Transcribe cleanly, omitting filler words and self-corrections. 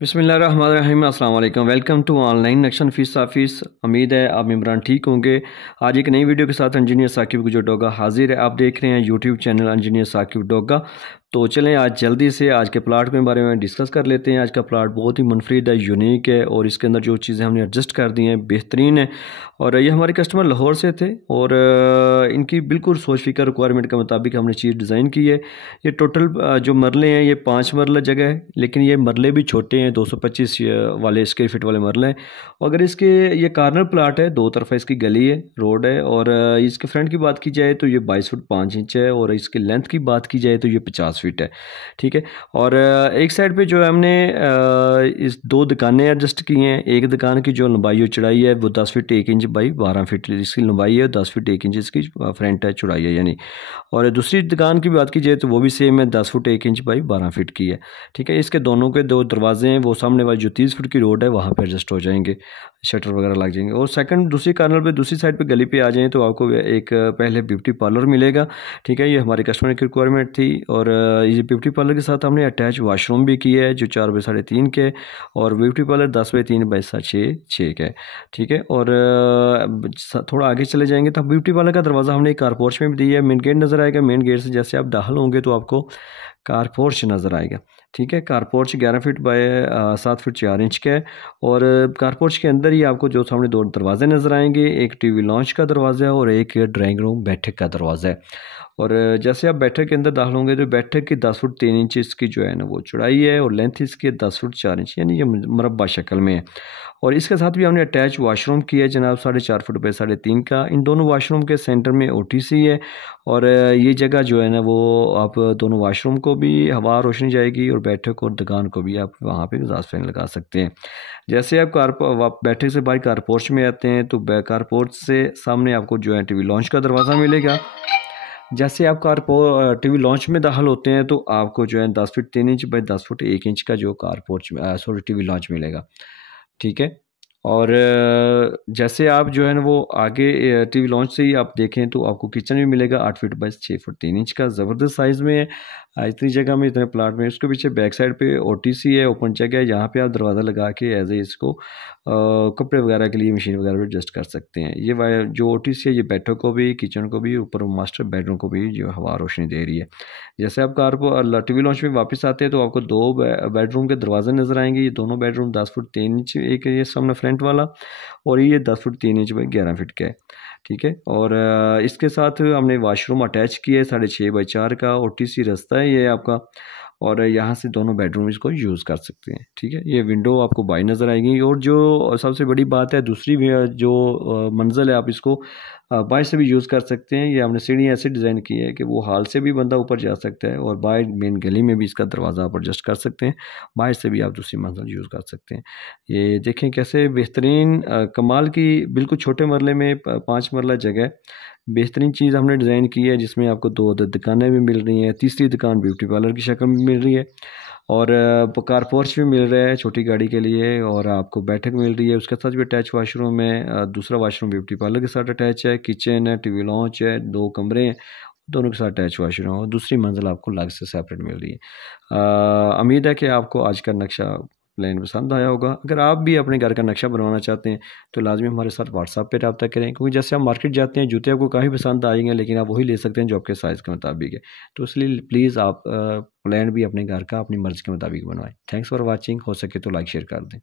बिस्मिल्लाहिर्रहमानिर्रहीम अस्सलाम वालेकुम। वेलकम टू ऑनलाइन नक्शन फीस ऑफिस। उम्मीद है आप इमरान ठीक होंगे। आज एक नई वीडियो के साथ इंजीनियर साकिब गुजर डोगा हाजिर है। आप देख रहे हैं YouTube channel engineer Saqib Doga. तो चलें आज जल्दी से आज के प्लाट के बारे में डिस्कस कर लेते हैं। आज का प्लाट बहुत ही मुनफरिद है, यूनिक है और इसके अंदर जो चीज़ें हमने एडजस्ट कर दी हैं बेहतरीन है। और ये हमारे कस्टमर लाहौर से थे और इनकी बिल्कुल सोच फिक्र रिक्वायरमेंट के मुताबिक हमने चीज़ डिज़ाइन की है। ये टोटल जो मरले हैं ये 5 मरला जगह है, लेकिन ये मरले भी छोटे हैं, 225 वाले स्क्वायर फीट वाले मरले हैं। अगर इसके ये कार्नर प्लाट है, दो तरफा इसकी गली है, रोड है। और इसके फ्रंट की बात की जाए तो ये 22 फुट 5 इंच है और इसकी लेंथ की बात की जाए तो ये 50 फीट है। ठीक है। और एक साइड पे जो है हमने इस दो दुकानें एडजस्ट की हैं। एक दुकान की जो लंबाई और चौड़ाई है वो 10 फीट 1 इंच बाई 12 फीट इसकी लंबाई है, 10 फीट 1 इंच इसकी फ्रंट है, चौड़ाई है यानी। और दूसरी दुकान की बात की जाए तो वो भी सेम है, 10 फुट 1 इंच बाई 12 फीट की है। ठीक है। इसके दोनों के दो दरवाजे हैं, वो सामने वाली जो 30 फुट की रोड है वहाँ पे एडजस्ट हो जाएंगे, शटर वगैरह लग जाएंगे। और सेकंड दूसरी कार्नर पे दूसरी साइड पे गली पे आ जाएं तो आपको एक पहले ब्यूटी पार्लर मिलेगा। ठीक है। ये हमारे कस्टमर की रिक्वायरमेंट थी। और ये ब्यूटी पार्लर के साथ हमने अटैच वाशरूम भी किया है जो 4 बाई 3.5 के, और ब्यूटी पार्लर 10 बाई 3 बाई 6 के। ठीक है। और थोड़ा आगे चले जाएंगे तो ब्यूटी पार्लर का दरवाज़ा हमने कार पोर्च में भी दिया है। मेन गेट नज़र आएगा, मेन गेट से जैसे आप दाखिल होंगे तो आपको कार पोर्च नज़र आएगा। ठीक है। Car porch 11 feet by 7 feet 4 inch का है। और कार पोर्च के अंदर ही आपको जो सामने दो दरवाजे नज़र आएंगे, एक टीवी लॉन्च का दरवाज़ा है और एक ड्राइंग रूम बैठक का दरवाज़ा है। और जैसे आप बैठक के अंदर दाखिल होंगे तो बैठक की 10 फुट 3 इंच इसकी जो है ना वो चौड़ाई है और लेंथ इसकी 10 फुट 4 इंच, यानी ये मुरब्बा शक्ल में है। और इसके साथ भी हमने अटैच वाशरूम किया है जनाब, 4.5 फुट बाई 3.5 का। इन दोनों वाशरूम के सेंटर में OTC है। और ये जगह जो है ना वो आप दोनों वाशरूम को भी हवा रोशनी जाएगी और बैठक और दुकान को भी आप वहाँ पे एग्जॉस्ट फैन लगा सकते हैं। जैसे आप बैठक से बाहर कार पोर्च में आते हैं तो कार पोर्च से सामने आपको जो है टीवी लॉन्च का दरवाज़ा मिलेगा। जैसे आप टीवी लॉन्च में दाखिल होते हैं तो आपको जो है 10 feet 3 inch by 10 foot 1 inch का जो कार पोर्च टीवी लॉन्च मिलेगा। ठीक है। और जैसे आप जो है ना वो आगे टीवी लॉन्च से ही आप देखें तो आपको किचन भी मिलेगा 8 फीट बाई 6 फुट 3 इंच का, ज़बरदस्त साइज़ में है। इतनी जगह में इतने प्लाट में। उसके पीछे बैक साइड पे OTC है, ओपन जगह है, यहाँ पे आप दरवाज़ा लगा के एज ए इसको कपड़े वगैरह के लिए मशीन वगैरह भी एडजस्ट कर सकते हैं। ये जो OTC है ये बैठक को भी, किचन को भी, ऊपर मास्टर बेडरूम को भी जो हवा रोशनी दे रही है। जैसे आप कार को टीवी लॉन्च में वापस आते हैं तो आपको दो बेडरूम के दरवाजे नज़र आएंगे। ये दोनों बेडरूम 10 फुट 3 इंच, एक ये सामने फ्रंट वाला और ये 10 फुट 3 इंच बाई 11 फीट का है। ठीक है। और इसके साथ हमने वाशरूम अटैच किया है 6.5 बाई 4 का, OTC रास्ता है ये आपका। और यहाँ से दोनों बेडरूम इसको यूज़ कर सकते हैं। ठीक है। ये विंडो आपको बाई नज़र आएगी। और जो सबसे बड़ी बात है दूसरी जो मंजिल है आप इसको बाहर से भी यूज़ कर सकते हैं। ये हमने सीढ़ी ऐसे डिज़ाइन की है कि वो हाल से भी बंदा ऊपर जा सकता है और बाहर मेन गली में भी इसका दरवाज़ा आप एडजस्ट कर सकते हैं। बाहर से भी आप दूसरी मंजिल यूज़ कर सकते हैं। ये देखें कैसे बेहतरीन कमाल की, बिल्कुल छोटे मरले में 5 मरला जगह, बेहतरीन चीज़ हमने डिज़ाइन की है जिसमें आपको दो दुकानें भी मिल रही हैं, तीसरी दुकान ब्यूटी पार्लर की शक्ल में मिल रही है। और कार पोर्च भी मिल रहा है छोटी गाड़ी के लिए, और आपको बैठक मिल रही है। उसके साथ भी अटैच वाशरूम है, दूसरा वाशरूम ब्यूटी पार्लर के साथ अटैच है, किचन है, टीवी लॉन्च है, 2 कमरे हैं, दोनों के साथ अटैच वाशरूम है और दूसरी मंजिल आपको अलग से सेपरेट मिल रही है। उम्मीद है कि आपको आज का नक्शा प्लान पसंद आया होगा। अगर आप भी अपने घर का नक्शा बनवाना चाहते हैं तो लाजमी हमारे साथ व्हाट्सएप पे रब्ता करें, क्योंकि जैसे आप मार्केट जाते हैं जूते आपको काफ़ी पसंद आएंगे लेकिन आप वही ले सकते हैं जो आपके साइज़ के मुताबिक है। तो इसलिए प्लीज़ आप प्लान भी अपने घर का अपनी मर्ज़ी के मुताबिक बनवाएं। Thanks for watching. हो सके तो लाइक शेयर कर दें।